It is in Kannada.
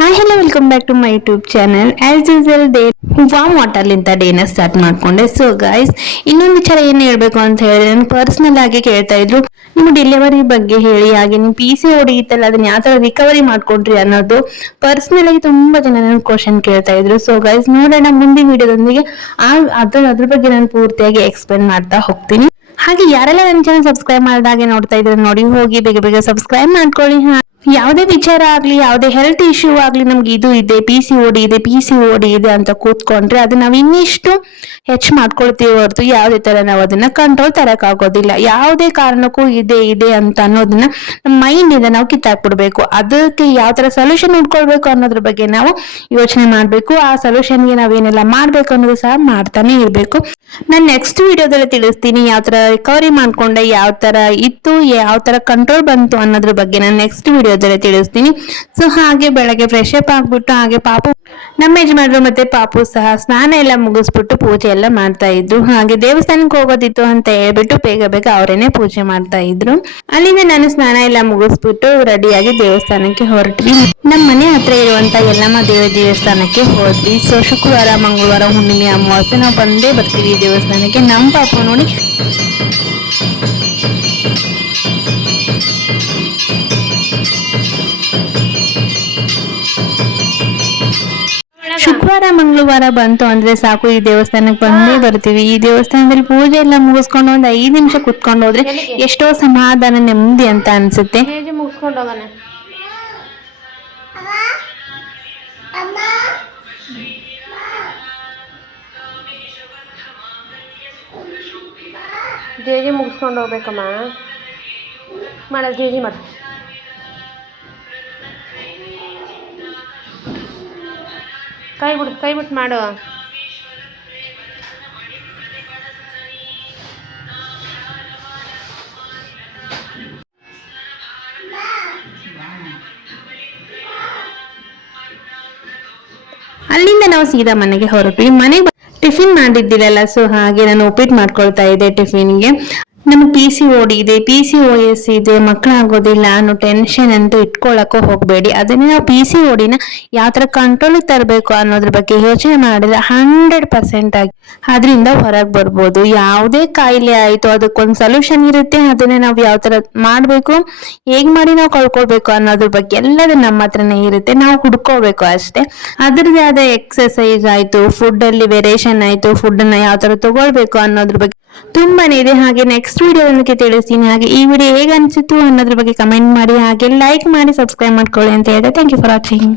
Hi hello welcome back to my YouTube channel. As usual day warm ವಾಟರ್ಲಿಂದ ಡೇನ ಸ್ಟಾರ್ಟ್ ಮಾಡ್ಕೊಂಡೆ. ಸೊ ಗೈಸ್, ಇನ್ನೊಂದು ವಿಚಾರ ಏನು ಹೇಳ್ಬೇಕು ಅಂತ ಹೇಳಿದ್ರೆ, ನಾನು ಪರ್ಸನಲ್ ಆಗಿ ಕೇಳ್ತಾ ಇದ್ರು, ನಿಮ್ಮ ಡೆಲಿವರಿ ಬಗ್ಗೆ ಹೇಳಿ, ಹಾಗೆ ನಿಮ್ಮ PCOD ಇತ್ತಲ್ಲ ಅದನ್ನ ಯಾವ ತರ ರಿಕವರಿ ಮಾಡ್ಕೊಂಡ್ರಿ ಅನ್ನೋದು ಪರ್ಸನಲ್ ಆಗಿ ತುಂಬಾ ಜನ ನನ್ನ ಕ್ವಶನ್ ಕೇಳ್ತಾ ಇದ್ರು. ಸೊ ಗೈಸ್, ನೋಡೋಣ ಮುಂದಿನ ವಿಡಿಯೋದೊಂದಿಗೆ ಅದ್ರ ಬಗ್ಗೆ ನಾನು ಪೂರ್ತಿಯಾಗಿ ಎಕ್ಸ್ಪ್ಲೇನ್ ಮಾಡ್ತಾ ಹೋಗ್ತೀನಿ. ಹಾಗೆ ಯಾರೆಲ್ಲ ನನ್ನ ಚಾನಲ್ ಸಬ್ಸ್ಕ್ರೈಬ್ ಮಾಡಿದಾಗೆ ನೋಡ್ತಾ ಇದ್ರೆ ನೋಡಿ, ಹೋಗಿ ಬೇಗ ಬೇಗ ಸಬ್ಸ್ಕ್ರೈಬ್ ಮಾಡ್ಕೊಳ್ಳಿ. ಯಾವುದೇ ವಿಚಾರ ಆಗ್ಲಿ, ಯಾವುದೇ ಹೆಲ್ತ್ ಇಶ್ಯೂ ಆಗ್ಲಿ, ನಮ್ಗೆ ಇದು ಇದೆ, PCOD ಇದೆ ಅಂತ ಕೂತ್ಕೊಂಡ್ರೆ ಅದು ನಾವು ಇನ್ನಿಷ್ಟು ಹೆಚ್ಚು ಮಾಡ್ಕೊಳ್ತೀವಿ ಹೊರತು ಯಾವುದೇ ತರ ನಾವು ಅದನ್ನ ಕಂಟ್ರೋಲ್ ತರಕ್ ಆಗೋದಿಲ್ಲ. ಯಾವುದೇ ಕಾರಣಕ್ಕೂ ಇದೆ ಅಂತ ಅನ್ನೋದನ್ನ ನಮ್ಮ ಮೈಂಡ್ ಇಂದ ನಾವು ಕಿತ್ತಾಕ್ಬಿಡ್ಬೇಕು. ಅದಕ್ಕೆ ಯಾವ ತರ ಸೊಲ್ಯೂಷನ್ ಹುಡ್ಕೊಳ್ಬೇಕು ಅನ್ನೋದ್ರ ಬಗ್ಗೆ ನಾವು ಯೋಚನೆ ಮಾಡ್ಬೇಕು. ಆ ಸೊಲ್ಯೂಷನ್ಗೆ ನಾವೇನೆಲ್ಲ ಮಾಡ್ಬೇಕು ಅನ್ನೋದು ಸಹ ಮಾಡ್ತಾನೆ ಇರ್ಬೇಕು. ನಾನು ನೆಕ್ಸ್ಟ್ ವಿಡಿಯೋದಲ್ಲಿ ತಿಳಿಸ್ತೀನಿ ಯಾವ ತರ ರಿಕವರಿ ಮಾಡ್ಕೊಂಡೆ, ಯಾವ ತರ ಇತ್ತು, ಯಾವ ತರ ಕಂಟ್ರೋಲ್ ಬಂತು ಅನ್ನೋದ್ರ ಬಗ್ಗೆ ನಾನು ನೆಕ್ಸ್ಟ್ ವಿಡಿಯೋದಲ್ಲಿ ತಿಳಿಸ್ತೀನಿ. ಸೊ ಹಾಗೆ ಬೆಳಗ್ಗೆ ಫ್ರೆಶ್ ಅಪ್ ಆಗ್ಬಿಟ್ಟು, ಹಾಗೆ ಪಾಪು ನಮ್ಮ ಯಜಮಾನ್ರು ಮತ್ತೆ ಪಾಪು ಸಹ ಸ್ನಾನ ಎಲ್ಲ ಮುಗಿಸ್ಬಿಟ್ಟು ಪೂಜೆ ಎಲ್ಲ ಮಾಡ್ತಾ ಇದ್ರು. ಹಾಗೆ ದೇವಸ್ಥಾನಕ್ಕೆ ಹೋಗೋದಿತ್ತು ಅಂತ ಹೇಳ್ಬಿಟ್ಟು ಬೇಗ ಬೇಗ ಅವರೇನೆ ಪೂಜೆ ಮಾಡ್ತಾ ಇದ್ರು. ಅಲ್ಲಿಂದ ನಾನು ಸ್ನಾನ ಎಲ್ಲ ಮುಗಿಸ್ಬಿಟ್ಟು ರೆಡಿಯಾಗಿ ದೇವಸ್ಥಾನಕ್ಕೆ ಹೊರಟ್ವಿ. ನಮ್ಮ ಮನೆ ಹತ್ರ ಇರುವಂತ ಯಲ್ಲಮ್ಮ ದೇವಸ್ಥಾನಕ್ಕೆ ಹೋದ್ವಿ. ಸೊ ಶುಕ್ರವಾರ, ಮಂಗಳವಾರ, ಹುಣ್ಣಿಮೆ, ಅಮಾವಾಸ್ಯೆ ನಾವು ಬಂದೇ ಬರ್ತೀವಿ ದೇವಸ್ಥಾನಕ್ಕೆ. ನಮ್ಮ ಪಾಪು ನೋಡಿ ಶುಕ್ರವಾರ ಮಂಗಳವಾರ ಬಂತು ಅಂದ್ರೆ ಸಾಕು, ಈ ದೇವಸ್ಥಾನಕ್ಕೆ ಬಂದೇ ಬರ್ತೀವಿ. ಈ ದೇವಸ್ಥಾನದಲ್ಲಿ ಪೂಜೆ ಎಲ್ಲ ಮುಗಿಸ್ಕೊಂಡು ಒಂದ್ 5 ನಿಮಿಷ ಕುತ್ಕೊಂಡು ಹೋದ್ರೆ ಎಷ್ಟೋ ಸಮಾಧಾನ, ನೆಮ್ಮದಿ ಅಂತ ಅನ್ಸುತ್ತೆ. ಜೇಜಿ ಮುಗಿಸ್ಕೊಂಡು ಹೋಗ್ಬೇಕಮ್ಮ. ಮಾಡೋದು ಜೇಜಿ ಮಾಡು. ಕೈ ಬಿಟ್ಟು ಮಾಡು. ಅಲ್ಲಿಂದ ನಾವು ಸೀದಾ ಮನೆಗೆ ಹೊರಟ್ವಿ. ಮನೆಗೆ ಟಿಫಿನ್ ಮಾಡಿದ್ದಿಲ್ಲಲ್ಲ, ಸೊ ಹಾಗೆ ನಾನು ಉಪ್ಪಿಟ್ಟು ಮಾಡ್ಕೊಳ್ತಾ ಇದ್ದೆ ಟಿಫಿನ್ಗೆ. ನಮ್ಗೆ PCOD ಇದೆ, PCOS ಇದೆ, ಮಕ್ಕಳಾಗೋದಿಲ್ಲ ಅನ್ನೋ ಟೆನ್ಷನ್ ಅಂತೂ ಇಟ್ಕೊಳ್ಳಕ್ಕೂ ಹೋಗ್ಬೇಡಿ. ಅದನ್ನೇ ನಾವು PCODನ ಯಾವ ತರ ಕಂಟ್ರೋಲ್ ತರಬೇಕು ಅನ್ನೋದ್ರ ಬಗ್ಗೆ ಯೋಚನೆ ಮಾಡಿದ್ರೆ 100% ಆಗಿ ಅದರಿಂದ ಹೊರಗೆ ಬರ್ಬೋದು. ಯಾವುದೇ ಕಾಯಿಲೆ ಆಯ್ತು ಅದಕ್ಕೊಂದು ಸೊಲ್ಯೂಷನ್ ಇರುತ್ತೆ. ಅದನ್ನ ನಾವು ಯಾವ ತರ ಮಾಡ್ಬೇಕು, ಹೇಗ್ ಮಾಡಿ ನಾವು ಕಳ್ಕೊಳ್ಬೇಕು ಅನ್ನೋದ್ರ ಬಗ್ಗೆ ಎಲ್ಲದೂ ನಮ್ಮ ಹತ್ರನೇ ಇರುತ್ತೆ, ನಾವು ಹುಡ್ಕೋಬೇಕು ಅಷ್ಟೇ. ಅದ್ರದ್ದೇ ಆದ ಎಕ್ಸರ್ಸೈಸ್ ಆಯ್ತು, ಫುಡ್ ಅಲ್ಲಿ ವೇರಿಯೇಷನ್ ಆಯ್ತು, ಫುಡ್ ಅನ್ನ ಯಾವ ತರ ತಗೊಳ್ಬೇಕು ಅನ್ನೋದ್ರ ಬಗ್ಗೆ ತುಂಬಾನೇ ಇದೆ. ಹಾಗೆ ನೆಕ್ಸ್ಟ್ ವಿಡಿಯೋದಕ್ಕೆ ತಿಳಿಸ್ತೀನಿ. ಹಾಗೆ ಈ ವಿಡಿಯೋ ಹೇಗೆ ಅನ್ಸಿತ್ತು ಅನ್ನೋದ್ರ ಬಗ್ಗೆ ಕಮೆಂಟ್ ಮಾಡಿ, ಹಾಗೆ ಲೈಕ್ ಮಾಡಿ, ಸಬ್ಸ್ಕ್ರೈಬ್ ಮಾಡ್ಕೊಳ್ಳಿ ಅಂತ ಹೇಳಿದೆ. Thank you for watching.